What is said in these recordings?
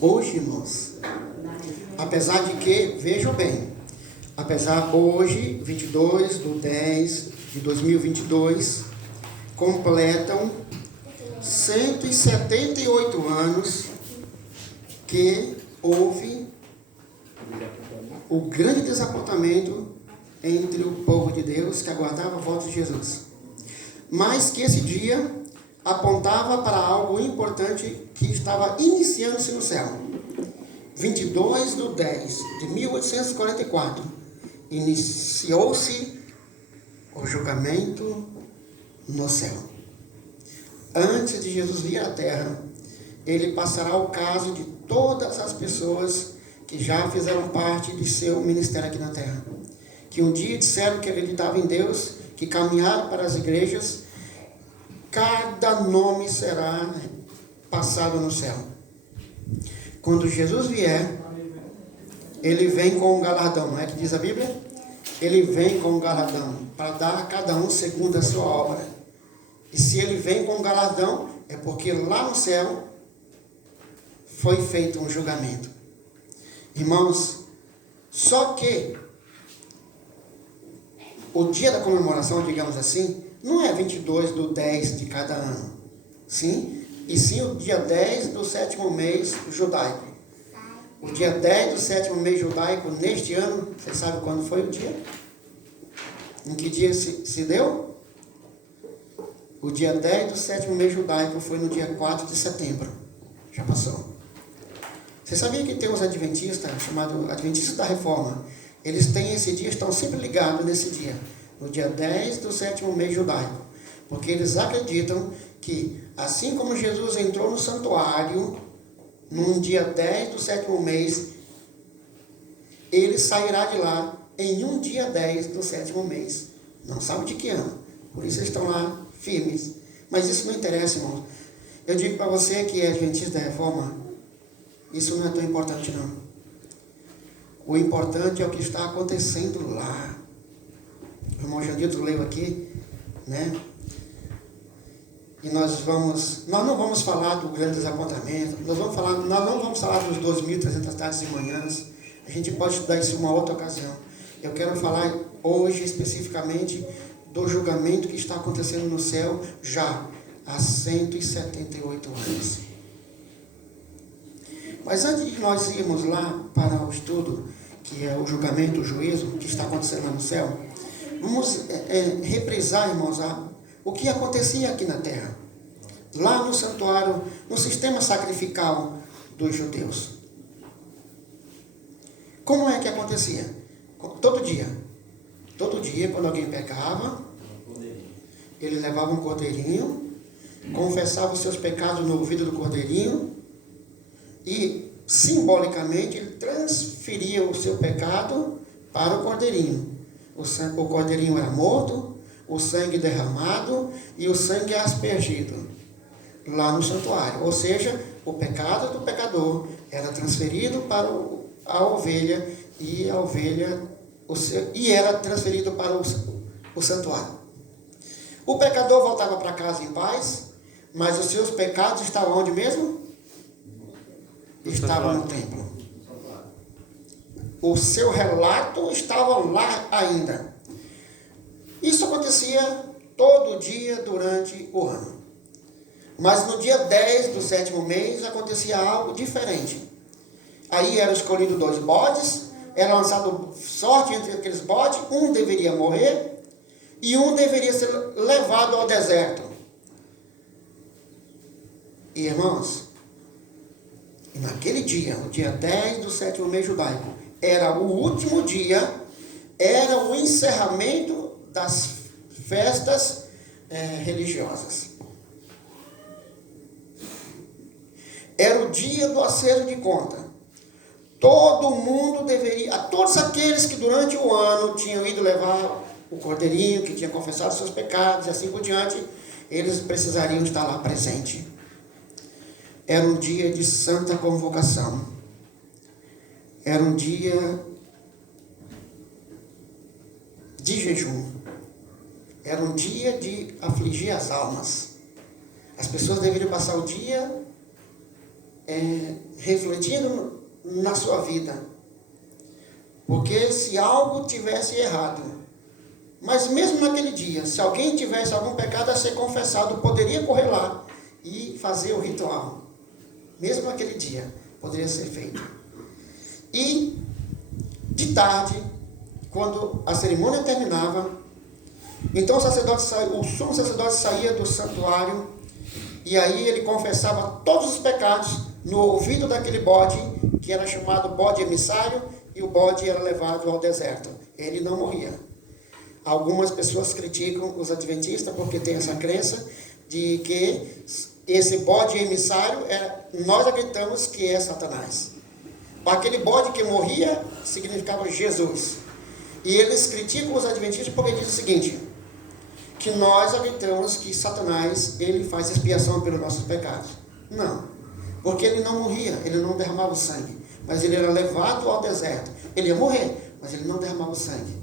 Hoje, irmãos, apesar de que, vejam bem, apesar hoje, 22/10/2022, completam 178 anos que houve o grande desapontamento entre o povo de Deus que aguardava a volta de Jesus. Mas que esse dia apontava para algo importante que estava iniciando-se no céu. 22/10/1844, iniciou-se o julgamento no céu. Antes de Jesus vir à terra, ele passará o caso de todas as pessoas que já fizeram parte de seu ministério aqui na terra, que um dia disseram que acreditavam em Deus, que caminharam para as igrejas. Cada nome será passado no céu. Quando Jesus vier, ele vem com um galardão, não é que diz a Bíblia? Ele vem com um galardão, para dar a cada um segundo a sua obra. E se ele vem com um galardão, é porque lá no céu foi feito um julgamento. Irmãos, só que o dia da comemoração, digamos assim, não é 22/10 de cada ano, sim? E sim o dia 10 do 7º mês judaico. O dia 10 do 7º mês judaico, neste ano, você sabe quando foi o dia? Em que dia se deu? O dia 10 do 7º mês judaico foi no dia 4 de setembro. Já passou. Você sabia que tem os adventistas, chamados Adventistas da Reforma? Eles têm esse dia, estão sempre ligados nesse dia, no dia 10 do 7º mês judaico. Porque eles acreditam que, assim como Jesus entrou no santuário, num dia 10 do 7º mês, ele sairá de lá em um dia 10 do 7º mês. Não sabe de que ano. Por isso eles estão lá firmes. Mas isso não interessa, irmão. Eu digo para você que é adventista da Reforma, isso não é tão importante, não. O importante é o que está acontecendo lá. O irmão Jandito leu aqui, né? E nós não vamos falar do grande desapontamento, nós não vamos falar dos 2.300 tardes e manhãs. A gente pode estudar isso em uma outra ocasião. Eu quero falar hoje especificamente do julgamento que está acontecendo no céu já há 178 anos. Mas antes de nós irmos lá para o estudo, que é o julgamento, o juízo que está acontecendo lá no céu, vamos reprisar, irmãos, o que acontecia aqui na terra, lá no santuário, no sistema sacrificial dos judeus. Como é que acontecia? Todo dia, quando alguém pecava, ele levava um cordeirinho, confessava os seus pecados no ouvido do cordeirinho, e simbolicamente ele transferia o seu pecado para o cordeirinho. O cordeirinho era morto, o sangue derramado e o sangue aspergido lá no santuário. Ou seja, o pecado do pecador era transferido para a ovelha e era transferido para o santuário. O pecador voltava para casa em paz, mas os seus pecados estavam onde mesmo? Estava no templo. O seu relato estava lá ainda. Isso acontecia todo dia durante o ano. Mas no dia 10 do 7º mês acontecia algo diferente. Aí eram escolhidos 2 bodes, era lançado sorte entre aqueles bodes, um deveria morrer e um deveria ser levado ao deserto. E, irmãos, naquele dia, o dia 10 do 7º mês judaico, era o último dia, era o encerramento das festas religiosas. Era o dia do acerto de conta. Todo mundo todos aqueles que durante o ano tinham ido levar o cordeirinho, que tinha confessado seus pecados e assim por diante, eles precisariam estar lá presente. Era um dia de santa convocação. Era um dia de jejum. Era um dia de afligir as almas. As pessoas deveriam passar o dia refletindo na sua vida. Porque se algo tivesse errado, mas mesmo naquele dia, se alguém tivesse algum pecado a ser confessado, poderia correr lá e fazer o ritual. Mesmo naquele dia, poderia ser feito. E, de tarde, quando a cerimônia terminava, então o sumo sacerdote saía do santuário e aí ele confessava todos os pecados no ouvido daquele bode, que era chamado bode emissário, e o bode era levado ao deserto. Ele não morria. Algumas pessoas criticam os adventistas porque tem essa crença de que esse bode emissário, nós acreditamos que é Satanás. Aquele bode que morria significava Jesus. E eles criticam os adventistas porque dizem o seguinte, que nós acreditamos que Satanás, ele faz expiação pelos nossos pecados. Não, porque ele não morria, ele não derramava o sangue, mas ele era levado ao deserto. Ele ia morrer, mas ele não derramava o sangue.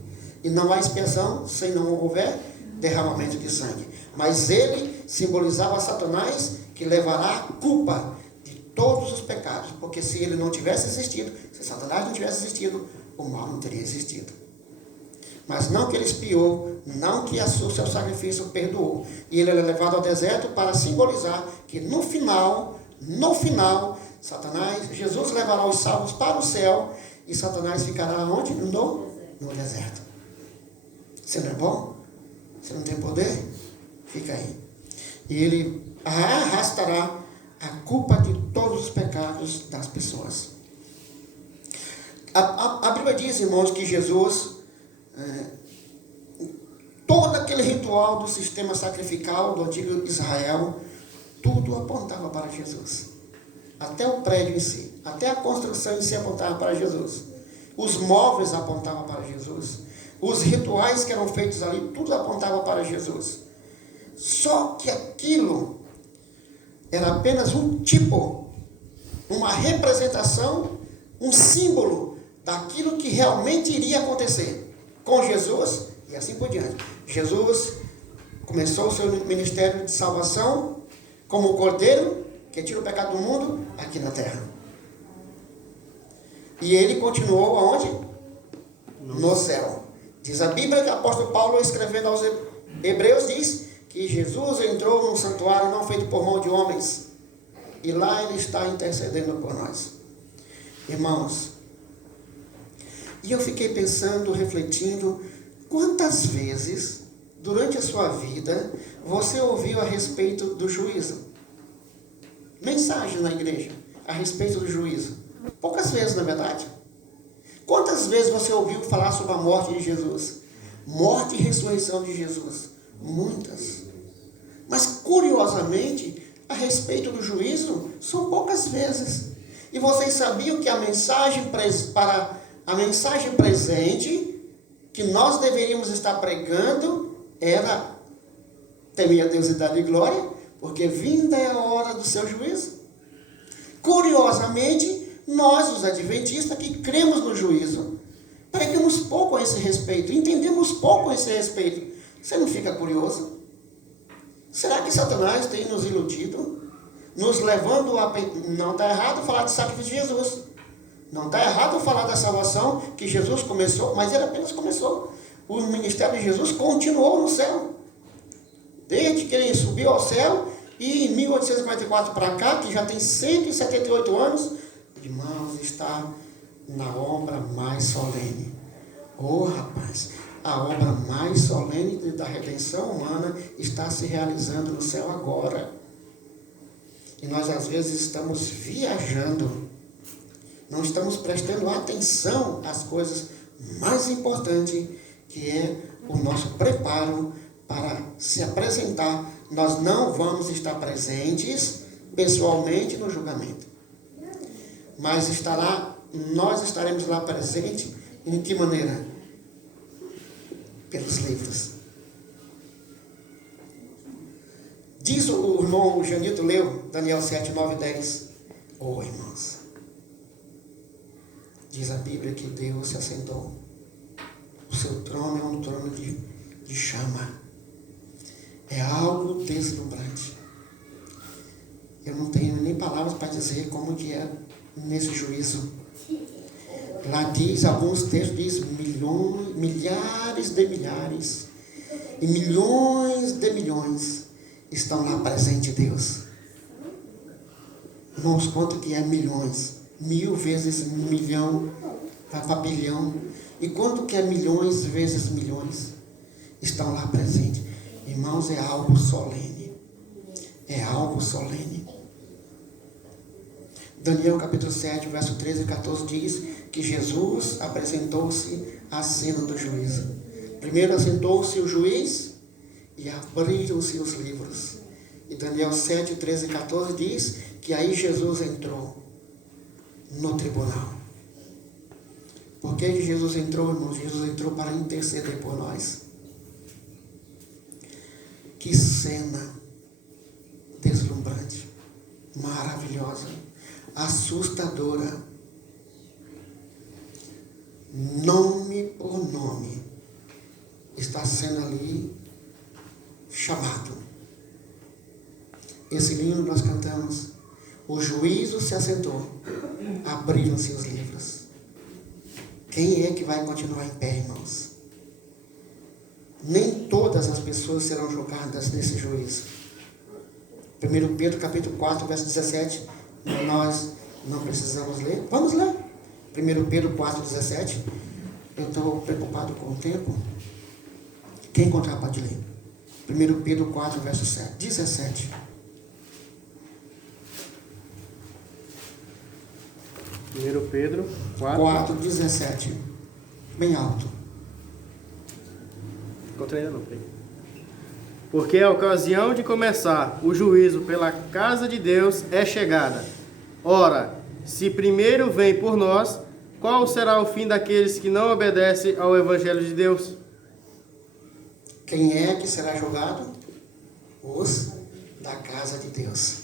E não há expiação se não houver derramamento de sangue. Mas ele simbolizava Satanás, que levará a culpa de todos os pecados, porque se ele não tivesse existido, se Satanás não tivesse existido, o mal não teria existido. Mas não que ele expiou, não que o seu sacrifício perdoou. E ele era levado ao deserto para simbolizar que no final, Jesus levará os salvos para o céu e Satanás ficará onde? No deserto. Você não é bom? Você não tem poder? Fica aí. E ele arrastará a culpa de todos os pecados das pessoas. A Bíblia diz, irmãos, que Jesus... todo aquele ritual do sistema sacrificial do antigo Israel, tudo apontava para Jesus. Até o prédio em si, até a construção em si apontava para Jesus. Os móveis apontavam para Jesus. Os rituais que eram feitos ali, tudo apontava para Jesus. Só que aquilo era apenas um tipo, uma representação, um símbolo daquilo que realmente iria acontecer com Jesus e assim por diante. Jesus começou o seu ministério de salvação como o Cordeiro que tira o pecado do mundo aqui na terra. E ele continuou aonde? No céu. Diz a Bíblia que o apóstolo Paulo, escrevendo aos Hebreus, diz que Jesus entrou num santuário não feito por mão de homens. E lá ele está intercedendo por nós. Irmãos, e eu fiquei pensando, refletindo, quantas vezes, durante a sua vida, você ouviu a respeito do juízo? Mensagem na igreja a respeito do juízo. Poucas vezes, na verdade. Quantas vezes você ouviu falar sobre a morte de Jesus? Morte e ressurreição de Jesus? Muitas. Mas, curiosamente, a respeito do juízo, são poucas vezes. E vocês sabiam que a mensagem presente que nós deveríamos estar pregando era temer a Deus e dar-lhe glória, porque vinda é a hora do seu juízo. Curiosamente, nós, os adventistas, que cremos no juízo, pregamos pouco a esse respeito, entendemos pouco a esse respeito. Você não fica curioso? Será que Satanás tem nos iludido, nos levando a... Não está errado falar de sacrifício de Jesus. Não está errado falar da salvação que Jesus começou, mas ele apenas começou. O ministério de Jesus continuou no céu. Desde que ele subiu ao céu, e em 1844 para cá, que já tem 178 anos, irmãos, está na obra mais solene. Rapaz, a obra mais solene da redenção humana está se realizando no céu agora. E nós às vezes estamos viajando, não estamos prestando atenção às coisas mais importantes, que é o nosso preparo para se apresentar. Nós não vamos estar presentes pessoalmente no julgamento, mas nós estaremos lá presentes. Em que maneira? Pelos livros. Diz o irmão Janito leu, Daniel 7, 9 e 10. Irmãos, diz a Bíblia que Deus se assentou. O seu trono é um trono de chama. É algo deslumbrante. Eu não tenho nem palavras para dizer como que é nesse juízo. Lá diz, alguns textos diz milhões, milhares de milhares e milhões de milhões estão lá presente Deus. Irmãos, quanto que é milhões? 1000 vezes milhão, vai para bilhão. E quanto que é milhões vezes milhões estão lá presente? Irmãos, é algo solene. É algo solene. Daniel capítulo 7, verso 13 e 14 diz que Jesus apresentou-se à cena do juízo. Primeiro assentou-se o juiz e abriram-se os livros. E Daniel 7, 13 e 14 diz que aí Jesus entrou no tribunal. Por que Jesus entrou, irmãos? Jesus entrou para interceder por nós. Que cena deslumbrante, maravilhosa, assustadora. Nome por nome está sendo ali chamado. Esse livro nós cantamos. O juízo se assentou, abriram-se os livros. Quem é que vai continuar em pé, irmãos? Nem todas as pessoas serão julgadas nesse juízo. 1 Pedro capítulo 4, verso 17, nós não precisamos ler. Vamos ler. 1 Pedro 4, 17. Eu estou preocupado com o tempo. Quem encontrar pode ler. 1 Pedro 4, verso 17. 1 Pedro 4, 17. Bem alto. Encontrei ainda não, peraí. Porque a ocasião de começar o juízo pela casa de Deus é chegada. Ora, se primeiro vem por nós, qual será o fim daqueles que não obedecem ao Evangelho de Deus? Quem é que será julgado? Os da casa de Deus.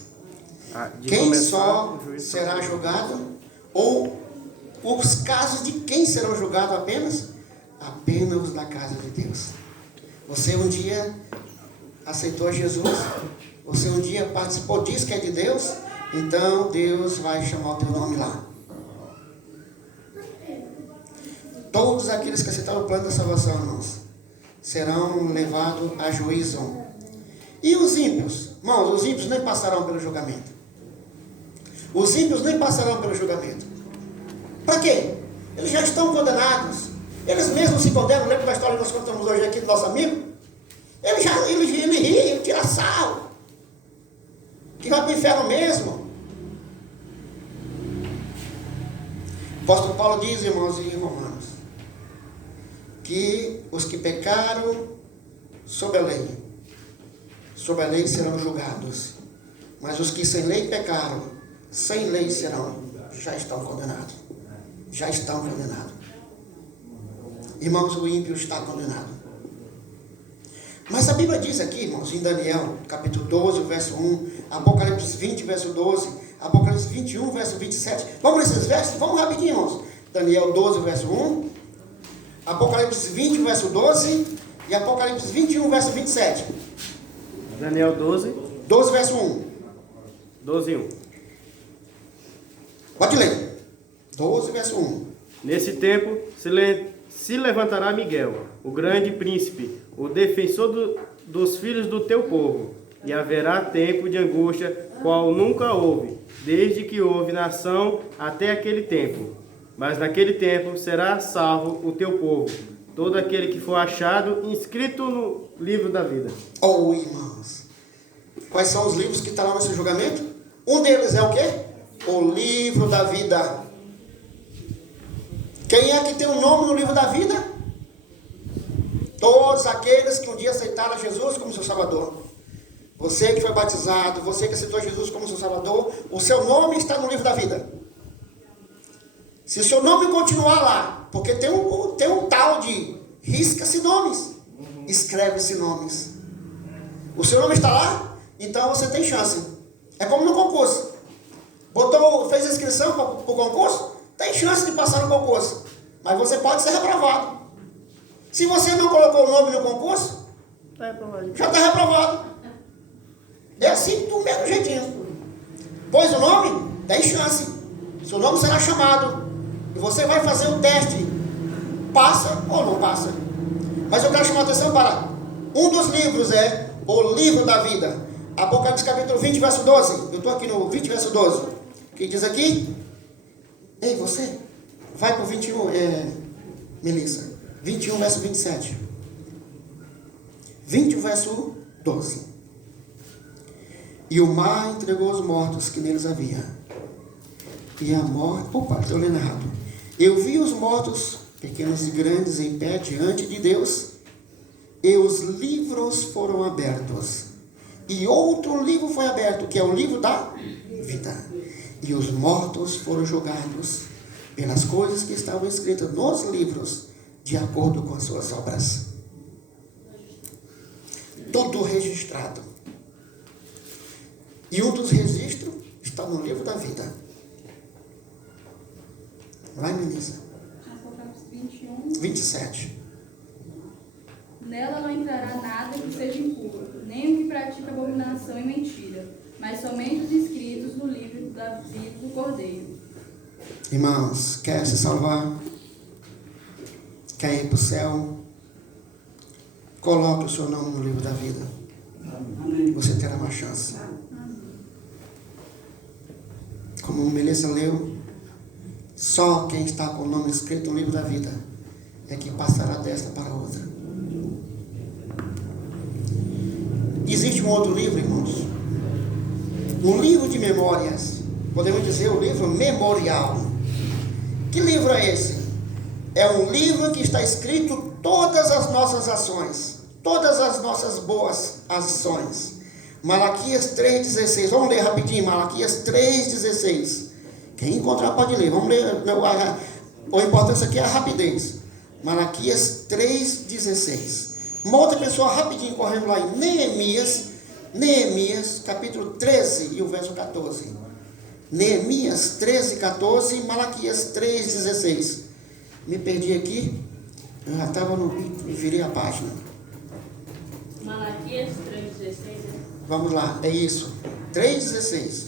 Quem só será julgado? Ou os casos de quem serão julgados apenas? Apenas os da casa de Deus. Você um dia aceitou Jesus? Você um dia participou disso que é de Deus? Então Deus vai chamar o teu nome lá. Todos aqueles que aceitaram o plano da salvação, irmãos, serão levados a juízo. E os ímpios? Irmãos, os ímpios nem passarão pelo julgamento. Os ímpios nem passarão pelo julgamento. Para quê? Eles já estão condenados. Eles mesmos se condenam. Lembra da história que nós contamos hoje aqui do nosso amigo? Ele ri, ele tira sarro. Que vai para o inferno mesmo. O apóstolo Paulo diz, irmãos, em Romanos, que os que pecaram sob a lei serão julgados. Mas os que sem lei pecaram, sem lei já estão condenados. Já estão condenados. Irmãos, o ímpio está condenado. Mas a Bíblia diz aqui, irmãos, em Daniel, capítulo 12, verso 1, Apocalipse 20, verso 12, Apocalipse 21, verso 27. Vamos nesses versos? Vamos rapidinho, irmãos. Daniel 12, verso 1, Apocalipse 20, verso 12 e Apocalipse 21, verso 27. Daniel 12. 12, verso 1. 12, 1. Pode ler. 12, verso 1. Nesse tempo se levantará Miguel, o grande príncipe, o defensor dos filhos do teu povo, e haverá tempo de angústia, qual nunca houve, desde que houve nação até aquele tempo. Mas naquele tempo será salvo o teu povo, todo aquele que for achado inscrito no livro da vida. Oh, irmãos, quais são os livros que estarão nesse julgamento? Um deles é o quê? O livro da vida. Quem é que tem o nome no livro da vida? Todos aqueles que um dia aceitaram Jesus como seu Salvador. Você que foi batizado, você que aceitou Jesus como seu Salvador, o seu nome está no livro da vida. Se o seu nome continuar lá, porque tem um tal de risca-se nomes, escreve-se nomes. O seu nome está lá, então você tem chance. É como no concurso. Fez a inscrição para o concurso, tem chance de passar no concurso, mas você pode ser reprovado. Se você não colocou o nome no concurso, já está reprovado. É assim do mesmo jeitinho. Pôs o nome? Tem chance. Seu nome será chamado. E você vai fazer o teste. Passa ou não passa? Mas eu quero chamar a atenção para um dos livros, é o livro da vida. Apocalipse capítulo 20, verso 12. Eu estou aqui no 20, verso 12. Que diz aqui? Ei, você, vai para o 21, Melissa. 21, verso 27. 20, verso 12. E o mar entregou os mortos que neles havia. E a morte... Opa, estou lendo errado. Eu vi os mortos, pequenos e grandes, em pé diante de Deus. E os livros foram abertos. E outro livro foi aberto, que é o livro da vida. E os mortos foram julgados pelas coisas que estavam escritas nos livros, de acordo com as suas obras. Tudo registrado. E um dos registros está no livro da vida. Vai, Melissa. Apocalipse 21. 27. Nela não entrará nada que seja impuro, nem o que pratica abominação e mentira, mas somente os inscritos no livro da vida do Cordeiro. Irmãos, quer se salvar? Quer ir para o céu? Coloque o seu nome no livro da vida. Você terá uma chance. Como Melissa leu, só quem está com o nome escrito no livro da vida é que passará desta para outra. Existe um outro livro, irmãos. Um livro de memórias. Podemos dizer o livro memorial. Que livro é esse? É um livro que está escrito todas as nossas ações. Todas as nossas boas ações. Malaquias 3,16. Vamos ler rapidinho. Malaquias 3,16. Quem encontrar pode ler. Vamos ler. A importância aqui é a rapidez. Malaquias 3,16. Uma outra pessoa rapidinho correndo lá em Neemias, capítulo 13 e o verso 14. Neemias 13, 14 e Malaquias 3,16. Me perdi aqui. Eu já estava no... e virei a página. Malaquias 3,16. Vamos lá, é isso. 3,16.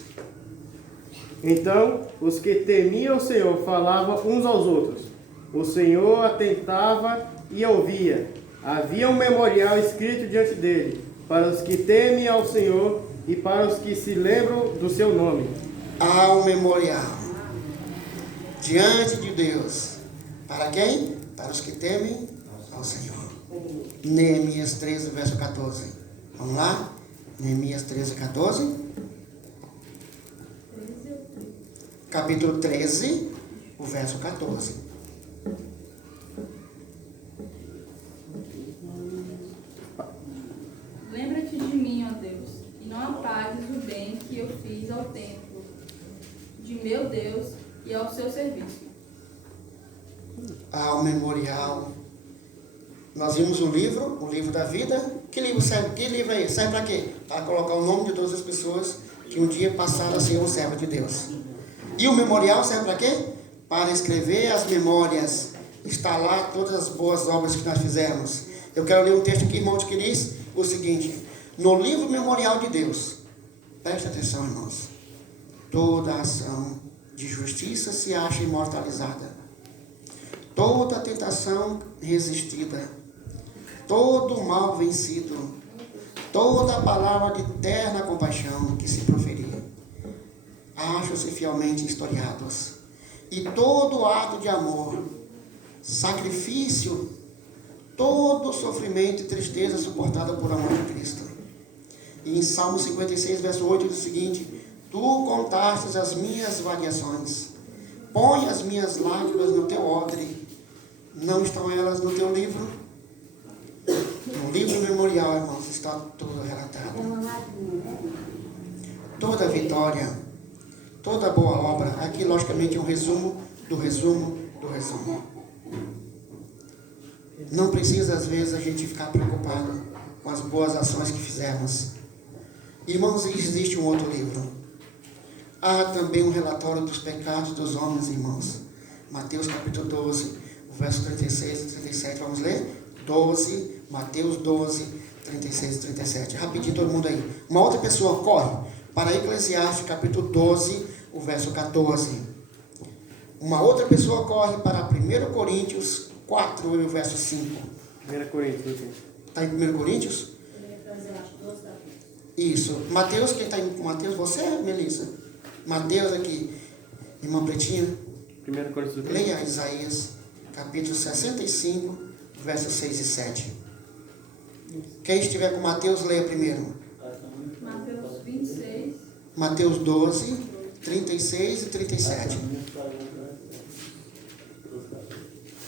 Então, os que temiam o Senhor falavam uns aos outros. O Senhor atentava e ouvia. Havia um memorial escrito diante dele, para os que temem ao Senhor e para os que se lembram do seu nome. Há um memorial diante de Deus. Para quem? Para os que temem ao Senhor. Neemias 13, verso 14. Vamos lá? Neemias 13, 14. Capítulo 13, o verso 14. Lembra-te de mim, ó Deus, e não apagues o bem que eu fiz ao templo de meu Deus e ao seu serviço. Há um memorial. Nós vimos o livro da vida. Que livro serve? Que livro é esse? Serve para quê? Para colocar o nome de todas as pessoas que um dia passaram a ser um servo de Deus. E o memorial serve para quê? Para escrever as memórias. Está lá todas as boas obras que nós fizemos. Eu quero ler um texto aqui, irmãos, que diz o seguinte: no livro memorial de Deus, preste atenção, irmãos, toda ação de justiça se acha imortalizada, toda tentação resistida, todo mal vencido, toda palavra de terna compaixão que se proferia, acham-se fielmente historiados, e todo ato de amor, sacrifício, todo sofrimento e tristeza suportada por amor de Cristo. E em Salmo 56, verso 8, diz o seguinte: tu contastes as minhas variações, põe as minhas lágrimas no teu odre, não estão elas no teu livro? No livro memorial, irmãos, está tudo relatado. Toda vitória, toda boa obra. Aqui, logicamente, é um resumo do resumo do resumo. Não precisa, às vezes, a gente ficar preocupado com as boas ações que fizemos. Irmãos, existe um outro livro. Há também um relatório dos pecados dos homens, irmãos. Mateus capítulo 12, o verso 36 e 37. Vamos ler? 12, Mateus 12, 36 e 37. Rapidinho, todo mundo aí. Uma outra pessoa corre. para Eclesiastes capítulo 12, o verso 14. Uma outra pessoa corre para 1 Coríntios 4, e o verso 5. 1 Coríntios. Está em 1 Coríntios? Isso. Mateus, quem está em Mateus? Você, Melissa? Mateus aqui. Irmã Pretinha. 1 Coríntios. Leia Isaías, capítulo 65, versos 6 e 7. Quem estiver com Mateus, leia primeiro. Mateus 26. Mateus 12, 36 e 37.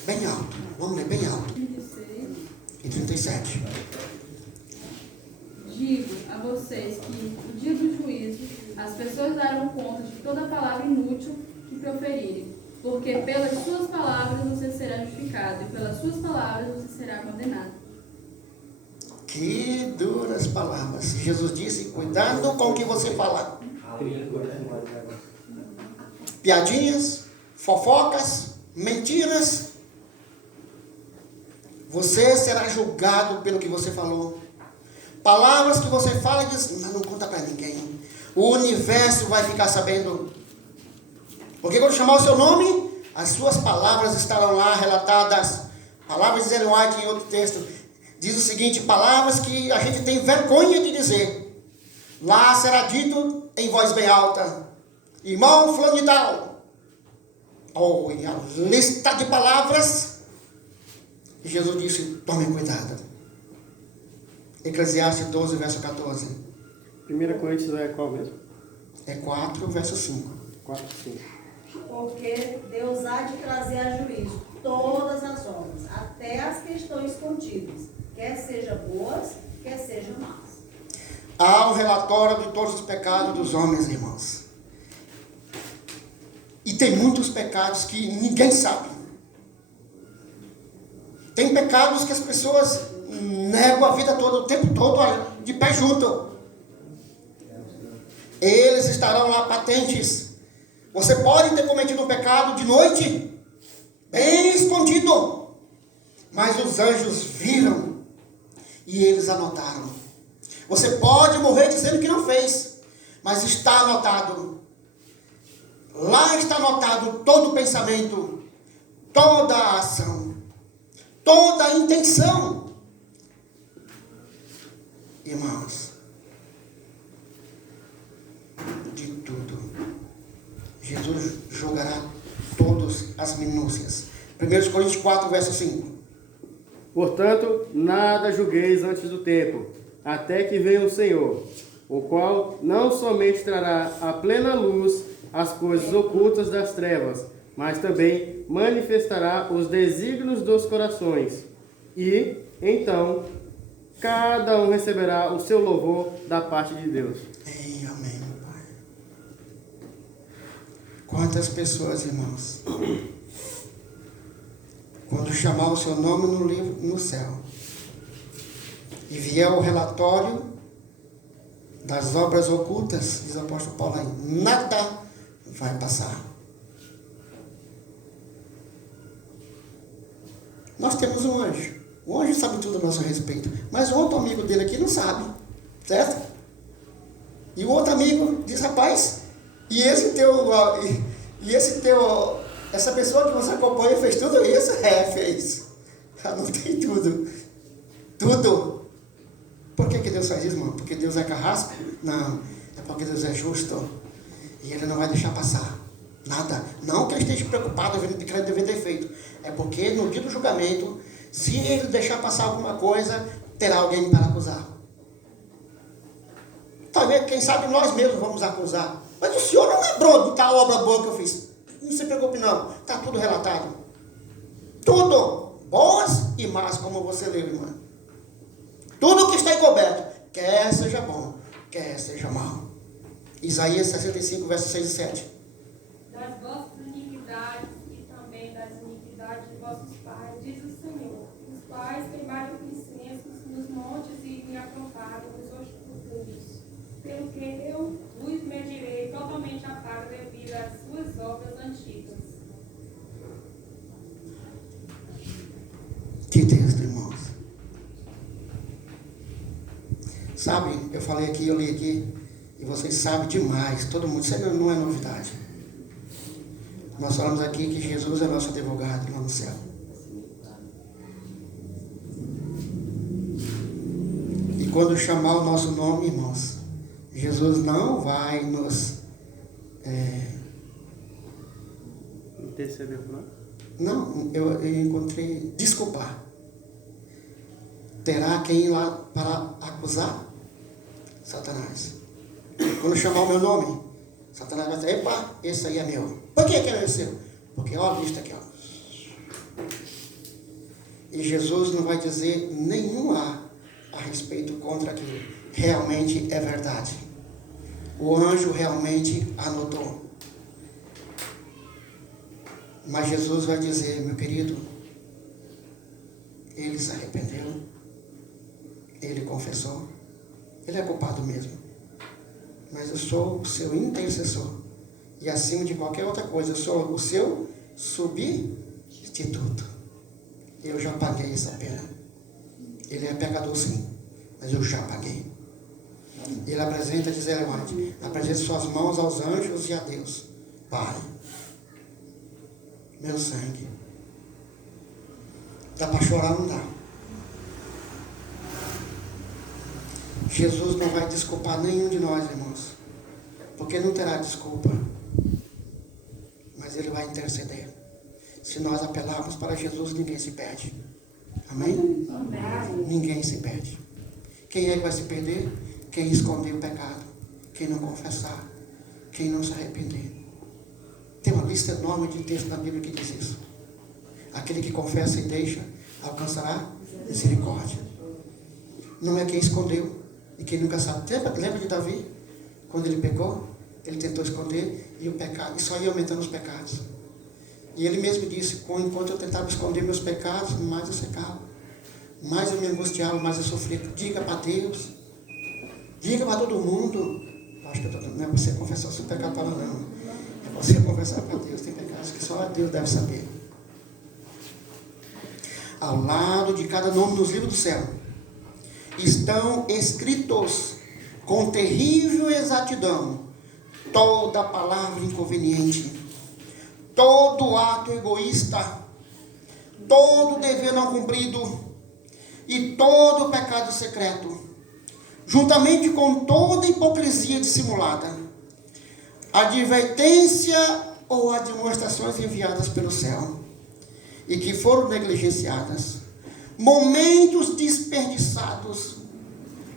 Bem alto. Vamos ler bem alto. 36. E 37. Digo a vocês que, no dia do juízo, as pessoas darão conta de toda palavra inútil que proferirem, porque pelas suas palavras você será justificado, e pelas suas palavras você será condenado. Que duras palavras. Jesus disse, cuidado com o que você falar. Piadinhas, fofocas, mentiras. Você será julgado pelo que você falou. Palavras que você fala e diz, não conta para ninguém. O universo vai ficar sabendo. Porque quando chamar o seu nome, as suas palavras estarão lá relatadas. Palavras de Ellen White em outro texto. Diz o seguinte, palavras que a gente tem vergonha de dizer. Lá será dito em voz bem alta. Irmão fulano de tal. Oh, e a lista de palavras. E Jesus disse, tome cuidado. Eclesiastes 12, verso 14. 1 Coríntios é qual mesmo? É 4, verso 5. 4, 5. Porque Deus há de trazer a juízo todas as obras, até as que estão escondidas, quer sejam boas, quer sejam más. Há um relatório de todos os pecados dos homens, irmãos. E tem muitos pecados que ninguém sabe. Tem pecados que as pessoas negam a vida toda, o tempo todo, de pé junto. Eles estarão lá patentes. Você pode ter cometido um pecado de noite, bem escondido. Mas os anjos viram e eles anotaram. Você pode morrer dizendo que não fez, mas está anotado. Lá está anotado todo o pensamento, toda a ação, toda a intenção. Irmãos, de tudo. Jesus julgará todas as minúcias. 1 Coríntios 4, verso 5. Portanto, nada julgueis antes do tempo, até que venha o Senhor, o qual não somente trará à plena luz as coisas ocultas das trevas, mas também manifestará os desígnios dos corações. E, então, cada um receberá o seu louvor da parte de Deus. Amém, meu Pai. Quantas pessoas, irmãos, quando chamar o seu nome no livro, no céu, e vier o relatório das obras ocultas, diz o apóstolo Paulo aí, nada vai passar. Nós temos um anjo. O anjo sabe tudo a nosso respeito. Mas o outro amigo dele aqui não sabe. Certo? E o outro amigo diz, rapaz, essa pessoa que você acompanha fez tudo isso? Fez. Anotei tudo. Tudo. Por que Deus faz isso, irmão? Porque Deus é carrasco? Não. É porque Deus é justo. E Ele não vai deixar passar nada. Não que Ele esteja preocupado de querer ver defeito. É porque no dia do julgamento, se Ele deixar passar alguma coisa, terá alguém para acusar. Talvez, quem sabe, nós mesmos vamos acusar. Mas o Senhor não lembrou de tal obra boa que eu fiz. Não se preocupe não. Está tudo relatado. Tudo. Boas e más, como você leu, irmã. Tudo que está encoberto. Quer seja bom, quer seja mal. Isaías 65, versos 6 e 7. Das vossas iniquidades e também das iniquidades de vossos pais, diz o Senhor. Os pais queimaram incensos nos montes e me acamparam nos outubros. Pelo que eu vos medirei totalmente a paga devido às suas obras antigas. Que texto, irmãos. Sabe, eu falei aqui, eu li aqui, e vocês sabem demais, todo mundo, isso não é novidade. Nós falamos aqui que Jesus é nosso advogado lá no céu. E quando chamar o nosso nome, irmãos, Jesus não vai nos Intercedeu por nós? não, eu encontrei desculpar. Terá quem ir lá para acusar? Satanás. Quando chamar o meu nome, Satanás vai dizer, epa, esse aí é meu. Por que é seu? Porque ó, a lista aqui, ó. E Jesus não vai dizer nenhum A respeito contra aquilo. Realmente é verdade. O anjo realmente anotou. Mas Jesus vai dizer, meu querido, ele se arrependeu, ele confessou, ele é culpado mesmo. Mas eu sou o seu intercessor. E acima de qualquer outra coisa, eu sou o seu substituto. Eu já paguei essa pena. Ele é pecador sim, mas eu já paguei. Ele apresenta, diz Ellen White, apresenta suas mãos aos anjos e a Deus. Pai, meu sangue. Dá para chorar? Não dá. Jesus não vai desculpar nenhum de nós, irmãos, porque não terá desculpa, mas ele vai interceder. Se nós apelarmos para Jesus, ninguém se perde. Amém? Amém. Ninguém se perde. Quem é que vai se perder? Quem esconder o pecado, quem não confessar, quem não se arrepender. Tem uma lista enorme de textos na Bíblia que diz isso. Aquele que confessa e deixa, alcançará misericórdia. Não é quem escondeu e quem nunca sabe. Lembra de Davi? Quando ele pecou, ele tentou esconder e o pecado, e só ia aumentando os pecados. E ele mesmo disse, enquanto eu tentava esconder meus pecados, mais eu secava, mais eu me angustiava, mais eu sofria. Diga para Deus, diga para todo mundo. Acho que não é você confessar o seu pecado para não. É você confessar para Deus. Tem pecados que só Deus deve saber. Ao lado de cada nome nos livros do céu estão escritos com terrível exatidão toda palavra inconveniente, todo ato egoísta, todo dever não cumprido e todo pecado secreto, juntamente com toda hipocrisia dissimulada, advertência ou admoestações enviadas pelo céu e que foram negligenciadas, momentos desperdiçados,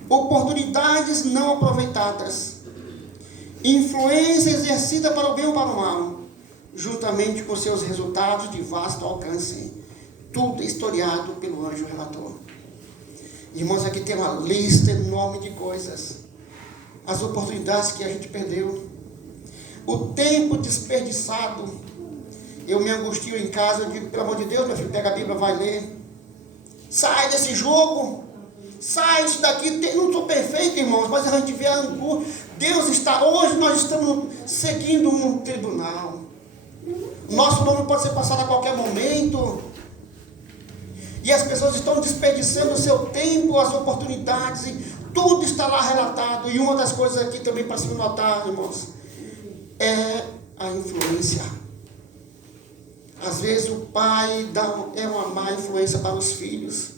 oportunidades não aproveitadas, influência exercida para o bem ou para o mal, juntamente com seus resultados de vasto alcance, tudo historiado pelo anjo relator. Irmãos, aqui tem uma lista enorme de coisas, as oportunidades que a gente perdeu, o tempo desperdiçado. Eu me angustio em casa, eu digo, pelo amor de Deus, meu filho, pega a Bíblia, vai ler. Sai desse jogo, sai isso daqui. Não sou perfeito, irmãos, mas a gente vê a angústia. Deus está, hoje nós estamos seguindo um tribunal. Nosso nome pode ser passado a qualquer momento. E as pessoas estão desperdiçando o seu tempo, as oportunidades, e tudo está lá relatado. E uma das coisas aqui também para se notar, irmãos, é a influência. Às vezes o pai é uma má influência para os filhos.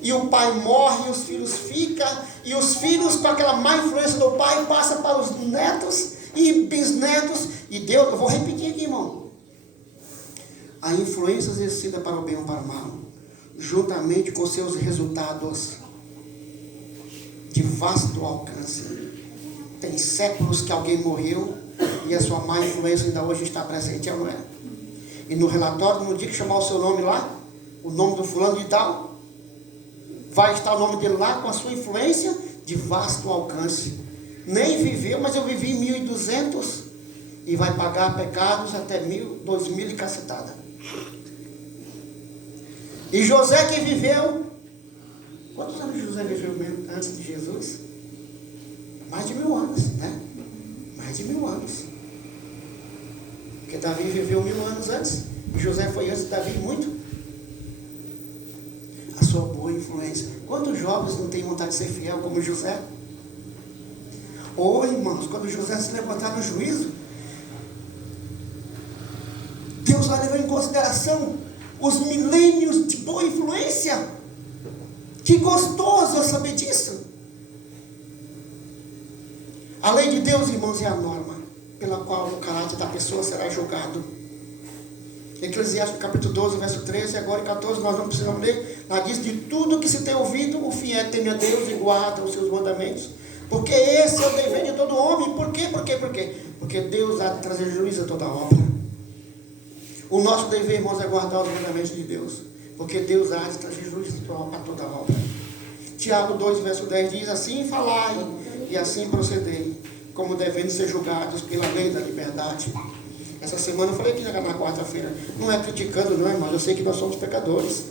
E o pai morre, e os filhos ficam. E os filhos, com aquela má influência do pai, passam para os netos e bisnetos. E Deus, eu vou repetir aqui, irmão. A influência exercida para o bem ou para o mal, juntamente com seus resultados de vasto alcance. Tem séculos que alguém morreu e a sua má influência ainda hoje está presente, não é? E no relatório, no dia que chamar o seu nome lá, o nome do fulano de tal, vai estar o nome dele lá com a sua influência de vasto alcance. Nem viveu, mas eu vivi 1.200 e vai pagar pecados até 1.000, 2.000 e cacetada. E José que viveu, quantos anos José viveu mesmo antes de Jesus? Mais de 1000 anos, né? Mais de 1000 anos. Porque Davi viveu 1000 anos antes, e José foi antes de Davi muito. A sua boa influência. Quantos jovens não têm vontade de ser fiel como José? Ou, irmãos, quando José se levantar no juízo, Deus vai levar em consideração os milênios de boa influência. Que gostoso eu saber disso. A lei de Deus, irmãos, é a norma pela qual o caráter da pessoa será julgado. Eclesiastes capítulo 12, verso 13, agora em 14, nós não precisamos ler. Lá diz: de tudo que se tem ouvido, o fiel teme a Deus e guarda os seus mandamentos. Porque esse é o dever de todo homem. Por quê? Porque Deus há de trazer juízo a toda obra. O nosso dever, irmãos, é guardar os mandamentos de Deus. Porque Deus há de trazer juízo a toda obra. Tiago 2, verso 10 diz: assim falai e assim procedei, como devendo ser julgados pela lei da liberdade. Essa semana eu falei aqui na quarta-feira, não é criticando, não é, irmão? Eu sei que nós somos pecadores,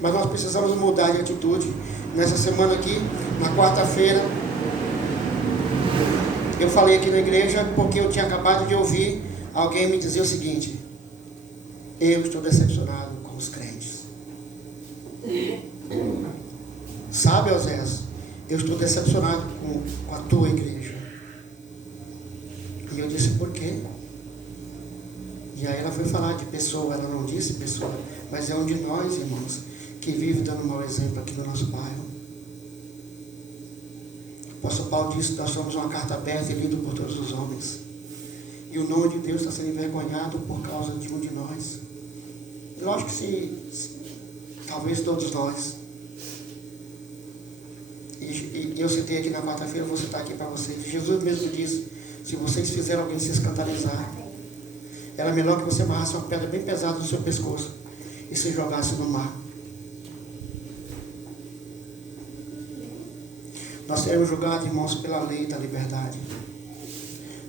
mas nós precisamos mudar de atitude. Nessa semana aqui, na quarta-feira, eu falei aqui na igreja porque eu tinha acabado de ouvir alguém me dizer o seguinte: eu estou decepcionado com os crentes. Sabe, Oséias, eu estou decepcionado com a tua igreja. E eu disse: por quê? E aí ela foi falar de pessoa. Ela não disse pessoa, mas é um de nós, irmãos, que vive dando um mau exemplo aqui no nosso bairro. O apóstolo Paulo disse que nós somos uma carta aberta e lida por todos os homens. E o nome de Deus está sendo envergonhado por causa de um de nós. Lógico que talvez todos nós. E eu citei aqui na quarta-feira, vou citar aqui para vocês. Jesus mesmo disse: se vocês fizerem alguém se escandalizar, era melhor que você amarrasse uma pedra bem pesada no seu pescoço e se jogasse no mar. Nós seremos julgados, irmãos, pela lei da liberdade.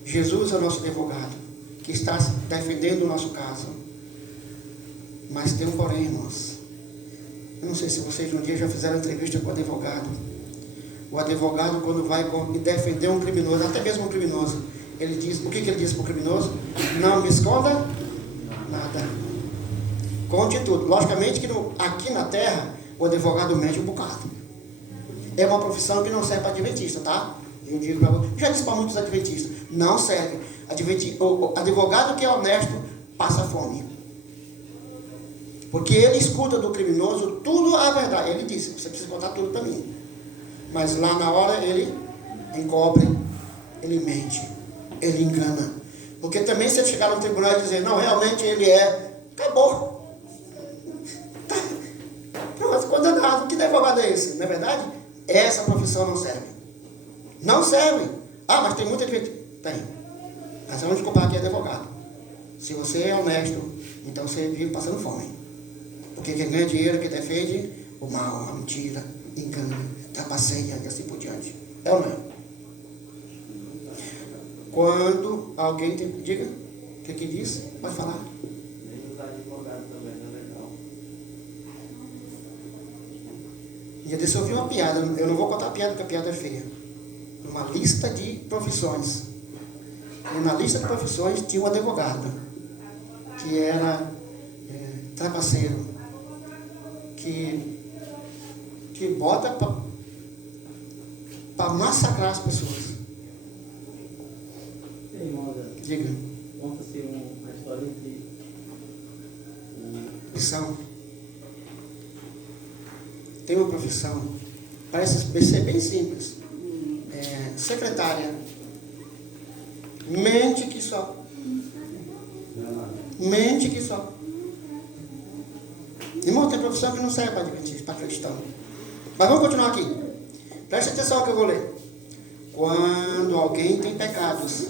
Jesus é o nosso advogado, que está defendendo o nosso caso. Mas tem um porém, irmãos. Eu não sei se vocês um dia já fizeram entrevista com o advogado. O advogado, quando vai defender um criminoso, até mesmo um criminoso, ele diz: o que ele diz para o criminoso? Não me esconda nada, conte tudo. Logicamente que aqui na terra o advogado mente um bocado. É uma profissão que não serve para adventista, tá? Eu digo para você, já disse para muitos adventistas, não serve. O advogado que é honesto passa fome, porque ele escuta do criminoso tudo a verdade. Ele disse: você precisa contar tudo para mim. Mas lá na hora ele encobre, ele mente, ele engana. Porque também se ele chegar no tribunal e dizer: não, realmente ele é, acabou. Pronto, condenado. Que advogado é esse? Não é verdade? Essa profissão não serve. Não serve. Ah, mas tem muita gente. Tem. Mas vamos comparar aqui advogado. Se você é honesto, então você vive passando fome. Porque quem ganha dinheiro, que defende o mal, a mentira, engana, trapaceia e assim por diante. É ou não é? Quando alguém tem... Diga, o que disse? Pode falar. Nem os advogados também não é legal. E desse eu ouvi uma piada, eu não vou contar a piada porque a piada é feia. Uma lista de profissões. E na lista de profissões tinha um advogado, que era trapaceiro, que bota para massacrar as pessoas. Diga. Conta-se uma história de Profissão. Tem uma profissão, parece ser bem simples. Secretária. Mente que só. Mente que só. Irmão, tem profissão que não serve para adventista, para cristão. Mas vamos continuar aqui. Preste atenção ao que eu vou ler. Quando alguém tem pecados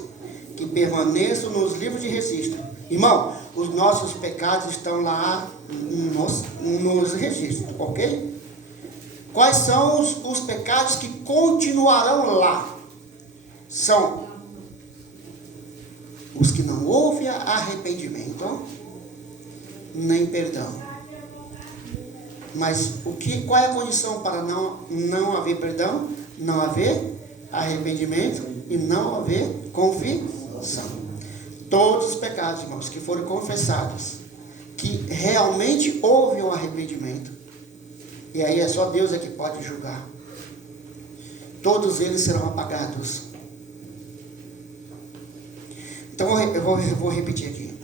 que permaneçam nos livros de registro. Irmão, os nossos pecados estão lá nos registros, ok? Quais são os pecados que continuarão lá? São os que não houve arrependimento, nem perdão. Mas qual é a condição para não haver perdão? Não haver arrependimento e não haver confissão. Todos os pecados, irmãos, que foram confessados, que realmente houve um arrependimento, e aí é só Deus que pode julgar, todos eles serão apagados. Então eu vou repetir aqui.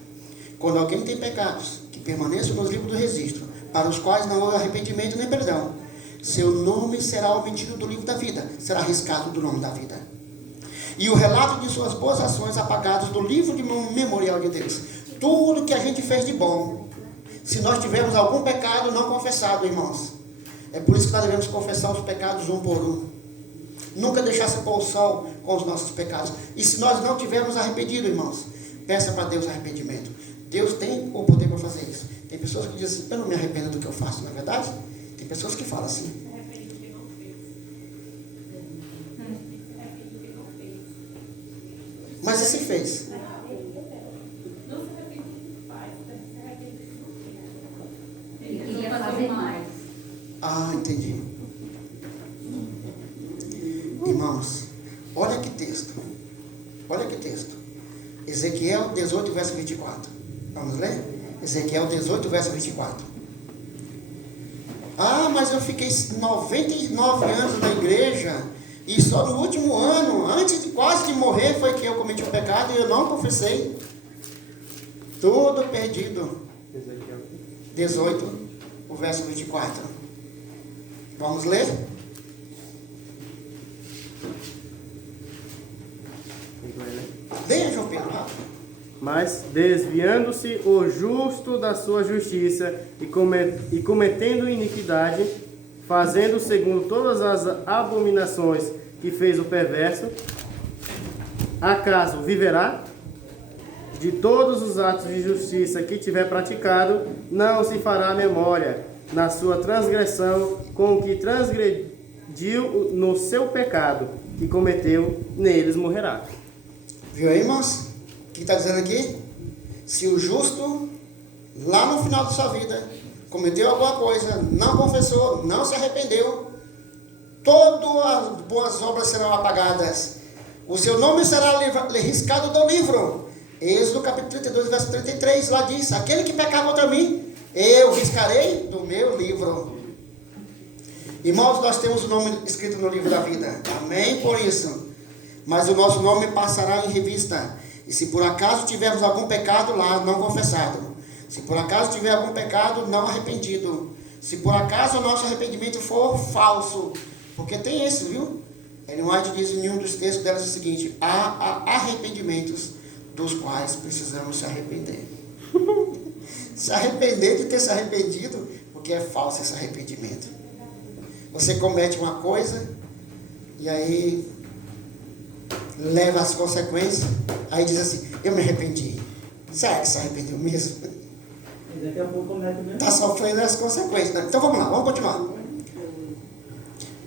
Quando alguém tem pecados que permaneçam nos livros do registro, para os quais não houve arrependimento nem perdão, seu nome será omitido do livro da vida, será riscado do nome da vida. E o relato de suas boas ações apagados do livro de memorial de Deus. Tudo que a gente fez de bom, se nós tivermos algum pecado não confessado, irmãos, é por isso que nós devemos confessar os pecados um por um. Nunca deixar se pôr o sol com os nossos pecados. E se nós não tivermos arrependido, irmãos, peça para Deus arrependimento. Deus tem o poder para fazer isso. Tem pessoas que dizem assim, eu não me arrependo do que eu faço, não é verdade? Tem pessoas que falam assim. Se arrepende do que não fez. Se arrepende do que não fez. Mas e se fez? Não se arrepende do que faz, se arrepende do que não fez. Ele Ele ia fazer fazer mal. mais. Ah, entendi. Irmãos, olha que texto. Olha que texto. Ezequiel 18, verso 24. Vamos ler? Ezequiel 18, verso 24. Ah, mas eu fiquei 99 anos na igreja e só no último ano, antes de quase de morrer, foi que eu cometi o pecado e eu não confessei. Tudo perdido. Ezequiel. 18, o verso 24. Vamos ler? Leia, João Pedro, rápido. Mas, desviando-se o justo da sua justiça e cometendo iniquidade, fazendo segundo todas as abominações que fez o perverso, acaso viverá? De todos os atos de justiça que tiver praticado, não se fará memória na sua transgressão com o que transgrediu no seu pecado que cometeu, neles morrerá. Viu aí, irmãos? O que está dizendo aqui? Se o justo, lá no final da sua vida, cometeu alguma coisa, não confessou, não se arrependeu, todas as boas obras serão apagadas. O seu nome será riscado do livro. Êxodo capítulo 32, verso 33, lá diz, aquele que pecar contra mim, eu riscarei do meu livro. Irmãos, nós temos o nome escrito no livro da vida. Amém por isso. Mas o nosso nome passará em revista. E se por acaso tivermos algum pecado lá, não confessado. Se por acaso tiver algum pecado não arrependido. Se por acaso o nosso arrependimento for falso. Porque tem esse, viu? Ellen White diz em nenhum dos textos dela o seguinte: há arrependimentos dos quais precisamos se arrepender. Se arrepender de ter se arrependido, porque é falso esse arrependimento. Você comete uma coisa e aí leva as consequências, aí diz assim, eu me arrependi. Será que se arrependeu mesmo? E daqui a pouco comete o mesmo. Está sofrendo as consequências, né? Então vamos lá, vamos continuar.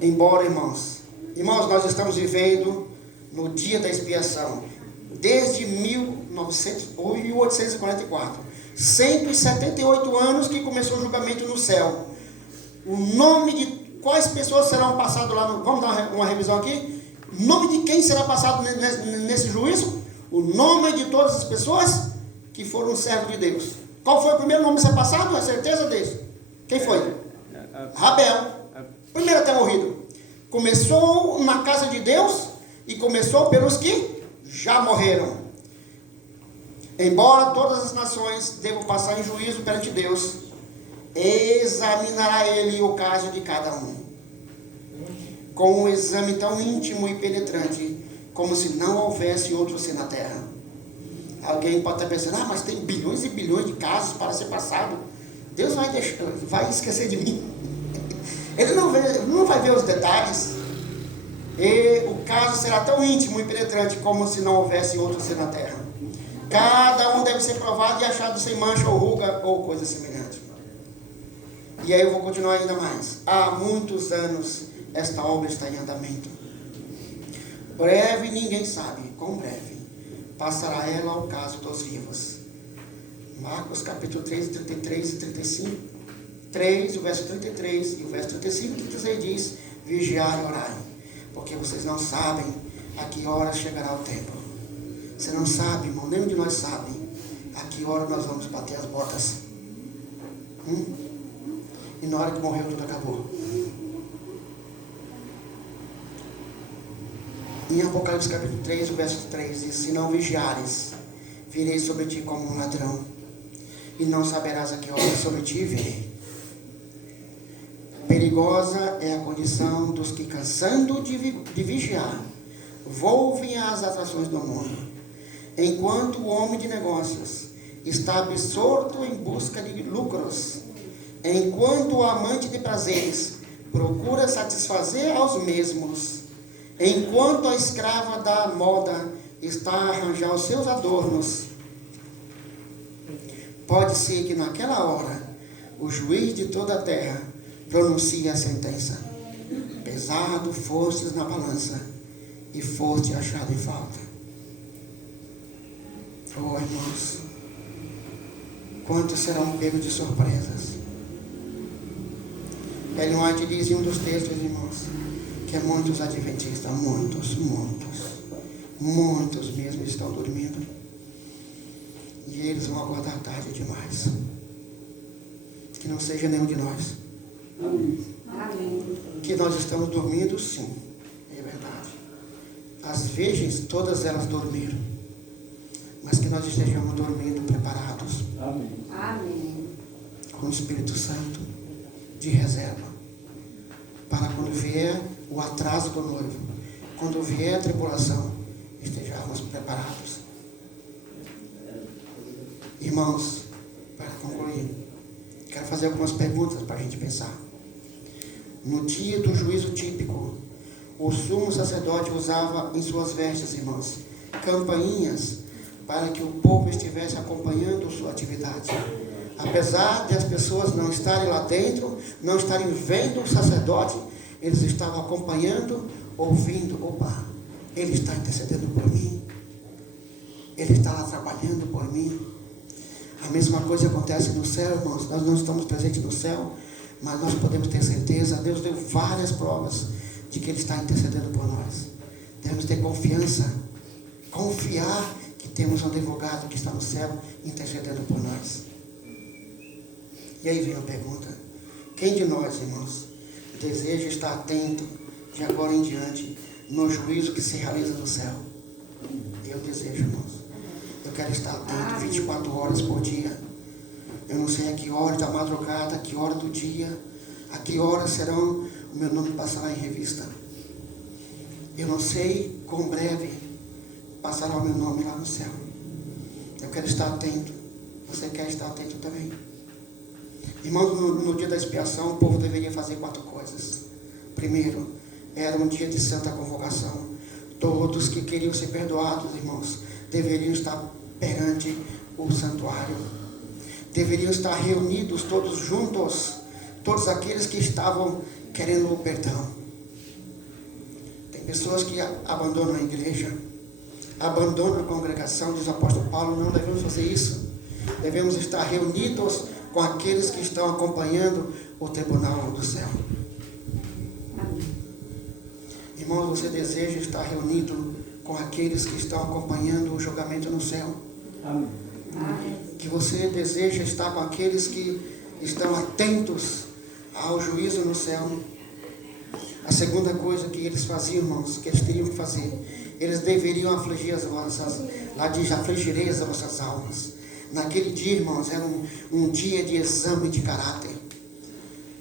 Embora, irmãos, nós estamos vivendo no dia da expiação, desde 1844, 178 anos que começou o julgamento no céu. O nome de quais pessoas serão passadas lá no... Vamos dar uma revisão aqui? O nome de quem será passado nesse juízo? O nome de todas as pessoas que foram servos de Deus. Qual foi o primeiro nome a ser passado? A certeza disso. Quem foi? Abel. Primeiro a ter morrido. Começou na casa de Deus e começou pelos que já morreram. Embora todas as nações devam passar em juízo perante Deus, examinará ele o caso de cada um, com um exame tão íntimo e penetrante, como se não houvesse outro assim na terra. Alguém pode estar pensando, mas tem bilhões e bilhões de casos para ser passado. Deus vai esquecer de mim. Ele não vai ver os detalhes. E o caso será tão íntimo e penetrante, como se não houvesse outro assim na terra. Cada um deve ser provado e achado sem mancha ou ruga ou coisa semelhante. E aí eu vou continuar ainda mais. Há muitos anos esta obra está em andamento. Breve ninguém sabe, quão breve passará ela ao caso dos vivos. Marcos capítulo 3, 33 e 35. 3, o verso 33 e o verso 35 e 36 diz, vigiai e orai, porque vocês não sabem a que hora chegará o tempo. Você não sabe, irmão, nenhum de nós sabe a que hora nós vamos bater as botas. E na hora que morreu tudo acabou. Em Apocalipse capítulo 3, o verso 3 diz, se não vigiares, virei sobre ti como um ladrão, e não saberás a que hora sobre ti virei. Perigosa é a condição dos que, cansando de vigiar, volvem às atrações do mundo, enquanto o homem de negócios está absorto em busca de lucros, enquanto o amante de prazeres procura satisfazer aos mesmos, enquanto a escrava da moda está a arranjar os seus adornos. Pode ser que naquela hora o juiz de toda a terra pronuncie a sentença: pesado fostes na balança e foste achado em falta. Oh, irmãos, quantos serão pegos de surpresas? Ellen White diz em um dos textos, irmãos, que muitos adventistas, muitos mesmo estão dormindo, e eles vão acordar tarde demais. Que não seja nenhum de nós. Amém. Que nós estamos dormindo, sim, é verdade. As virgens, todas elas dormiram, mas que nós estejamos dormindo preparados. Amém. Amém. Com o Espírito Santo de reserva, para quando vier o atraso do noivo, quando vier a tribulação, estejamos preparados. Irmãos, para concluir, quero fazer algumas perguntas para a gente pensar. No dia do juízo típico, o sumo sacerdote usava em suas vestes, irmãos, campainhas, para que o povo estivesse acompanhando sua atividade. Apesar de as pessoas não estarem lá dentro, não estarem vendo o sacerdote, eles estavam acompanhando, ouvindo. Opa, ele está intercedendo por mim, ele está lá trabalhando por mim. A mesma coisa acontece no céu, irmãos. Nós não estamos presentes no céu, mas nós podemos ter certeza. Deus deu várias provas de que ele está intercedendo por nós. Devemos ter confiança, confiar que temos um advogado que está no céu intercedendo por nós. E aí vem a pergunta: quem de nós, irmãos, deseja estar atento de agora em diante no juízo que se realiza no céu? Eu desejo, irmãos. Eu quero estar atento 24 horas por dia. Eu não sei a que hora da madrugada, a que hora do dia, a que hora serão o meu nome passará em revista. Eu não sei quão breve passará o meu nome lá no céu. Eu quero estar atento. Você quer estar atento também? Irmãos, no dia da expiação, o povo deveria fazer 4 coisas. Primeiro, era um dia de santa convocação. Todos que queriam ser perdoados, irmãos, deveriam estar perante o santuário. Deveriam estar reunidos todos juntos, todos aqueles que estavam querendo o perdão. Tem pessoas que abandonam a igreja, abandonam a congregação. Diz o apóstolo Paulo: não devemos fazer isso. Devemos estar reunidos com aqueles que estão acompanhando o tribunal do céu. Irmãos, você deseja estar reunido com aqueles que estão acompanhando o julgamento no céu? Amém. Que você deseja estar com aqueles que estão atentos ao juízo no céu? A segunda coisa que eles faziam, irmãos, que eles teriam que fazer, eles deveriam afligir as vossas, lá diz: afligireis as vossas almas. Naquele dia, irmãos, era um dia de exame de caráter.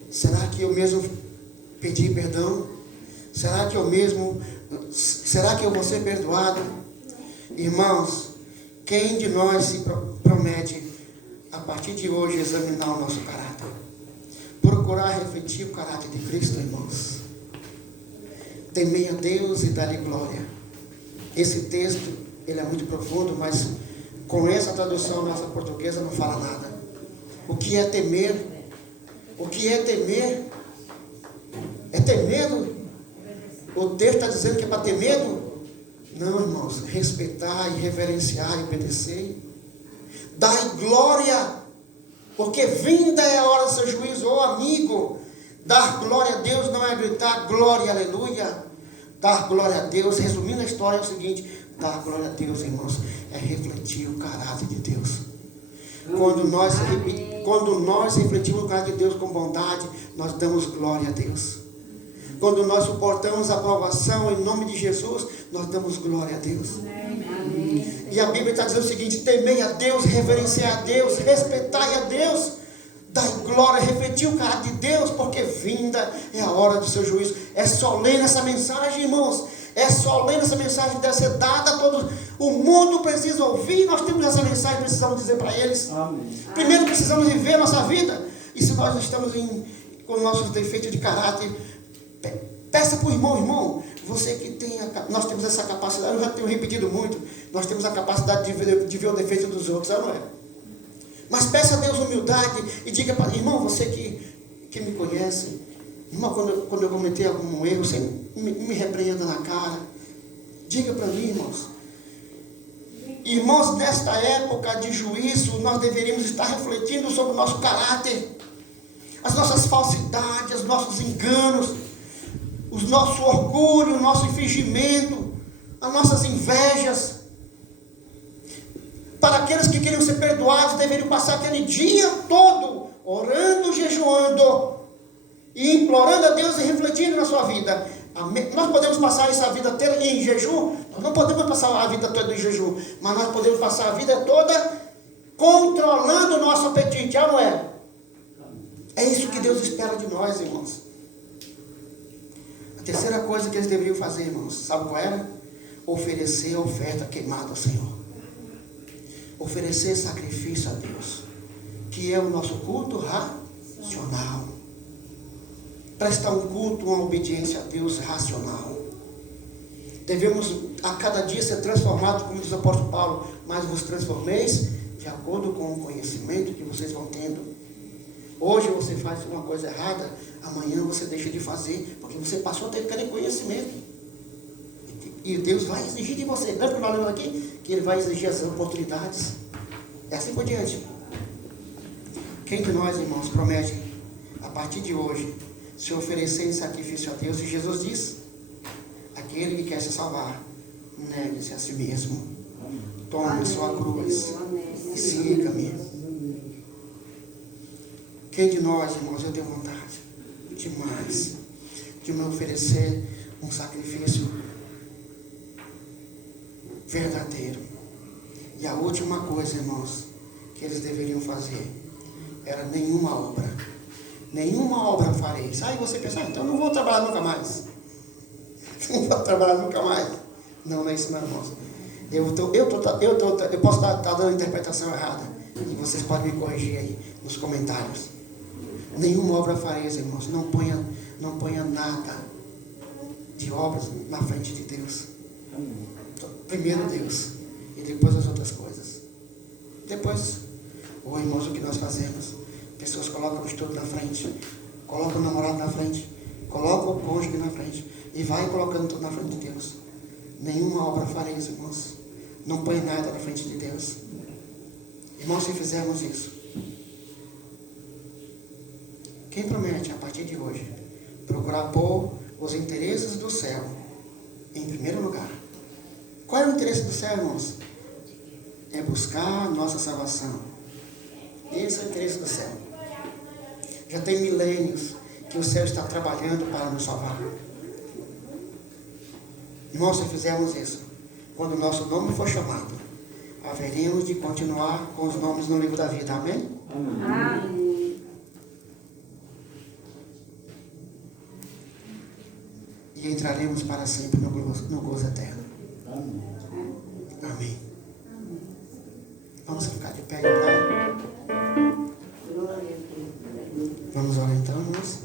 Será que eu mesmo pedi perdão? Será que eu vou ser perdoado? Irmãos, quem de nós se promete a partir de hoje examinar o nosso caráter? Procurar refletir o caráter de Cristo, irmãos. Temei a Deus e dar-lhe glória. Esse texto, ele é muito profundo, mas com essa tradução nossa portuguesa não fala nada. O que é temer? O que é temer? É ter medo? O texto está dizendo que é para ter medo? Não, irmãos. Respeitar e reverenciar e obedecer. Dai glória, porque vinda é a hora do seu juízo. Ô amigo, dar glória a Deus não é gritar glória, aleluia. Dar glória a Deus, resumindo a história, é o seguinte: dar glória a Deus, irmãos, é refletir o caráter de Deus. Quando nós refletimos o caráter de Deus com bondade, nós damos glória a Deus. Quando nós suportamos a provação em nome de Jesus, nós damos glória a Deus. Amém. E a Bíblia está dizendo o seguinte: temei a Deus, reverenciai a Deus, respeitai a Deus, dai glória, refletir o caráter de Deus, porque vinda é a hora do seu juízo. É solene essa mensagem, irmãos. É solene essa mensagem que deve ser dada a todos. O mundo precisa ouvir. Nós temos essa mensagem, precisamos dizer para eles. Amém. Primeiro precisamos viver a nossa vida. E se nós estamos com nossos defeitos de caráter, peça para o irmão, você que tem nós temos essa capacidade, eu já tenho repetido muito, nós temos a capacidade de ver o defeito dos outros, não é? Mas peça a Deus humildade e diga para irmão, você que me conhece, irmão, quando eu cometei algum erro, você me repreenda na cara, diga para mim, irmãos. Irmãos, nesta época de juízo, nós deveríamos estar refletindo sobre o nosso caráter, as nossas falsidades, os nossos enganos, o nosso orgulho, o nosso fingimento, as nossas invejas. Para aqueles que queriam ser perdoados, deveriam passar aquele dia todo orando, jejuando e implorando a Deus e refletindo na sua vida. Nós podemos passar essa vida toda em jejum? Nós não podemos passar a vida toda em jejum, mas nós podemos passar a vida toda controlando o nosso apetite, não é? É isso que Deus espera de nós, irmãos. A terceira coisa que eles deveriam fazer, irmãos, sabe qual era? Oferecer a oferta queimada ao Senhor. Oferecer sacrifício a Deus, que é o nosso culto racional. Prestar um culto, uma obediência a Deus racional. Devemos a cada dia ser transformados, como diz o apóstolo Paulo, mas vos transformeis de acordo com o conhecimento que vocês vão tendo. Hoje você faz uma coisa errada, amanhã você deixa de fazer, porque você passou a ter aquele conhecimento. E Deus vai exigir de você. Lembra que nós lemos aqui? Que Ele vai exigir as oportunidades. É assim por diante. Quem de nós, irmãos, promete, a partir de hoje, se oferecer em sacrifício a Deus? E Jesus diz: aquele que quer se salvar, negue-se a si mesmo. Tome sua cruz e siga-me. Quem de nós, irmãos, eu tenho vontade demais de me oferecer um sacrifício verdadeiro. E a última coisa, irmãos, que eles deveriam fazer era nenhuma obra fareis. Aí você pensa, então não vou trabalhar nunca mais. Não vou trabalhar nunca mais. Não é isso não, irmãos. Eu posso estar dando interpretação errada. E vocês podem me corrigir aí nos comentários. Nenhuma obra fareis, irmãos. Não ponha nada de obras na frente de Deus. Primeiro Deus e depois as outras coisas. Depois, irmãos, o que nós fazemos? Pessoas colocam o estudo na frente, colocam o namorado na frente, colocam o cônjuge na frente e vai colocando tudo na frente de Deus. Nenhuma obra fareis, irmãos. Não põe nada na frente de Deus. Irmãos, se fizermos isso, quem promete a partir de hoje procurar pôr os interesses do céu em primeiro lugar? Qual é o interesse do céu, irmãos? É buscar a nossa salvação. Esse é o interesse do céu. Já tem milênios que o céu está trabalhando para nos salvar. Irmãos, se fizermos isso, quando o nosso nome for chamado, haveremos de continuar com os nomes no livro da vida. Amém? Amém. E entraremos para sempre no gozo eterno. Amém. Amém. Vamos ficar de pé e orar. Vamos orar então, irmãos.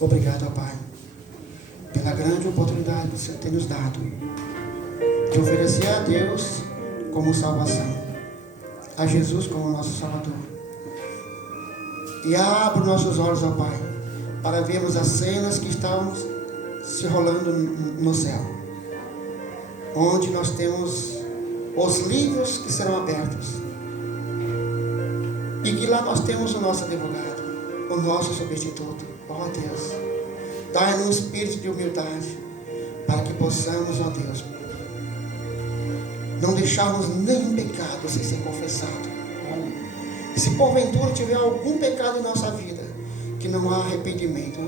Obrigado, ó Pai, pela grande oportunidade que você tem nos dado de oferecer a Deus como salvação, a Jesus como nosso Salvador. E abra nossos olhos, ó Pai, para vermos as cenas que estão se rolando no céu, onde nós temos os livros que serão abertos, e que lá nós temos o nosso advogado, o nosso substituto. Ó Deus, dai-nos um espírito de humildade, para que possamos, ó Deus, não deixarmos nenhum pecado sem ser confessado. Se porventura tiver algum pecado em nossa vida, que não há arrependimento,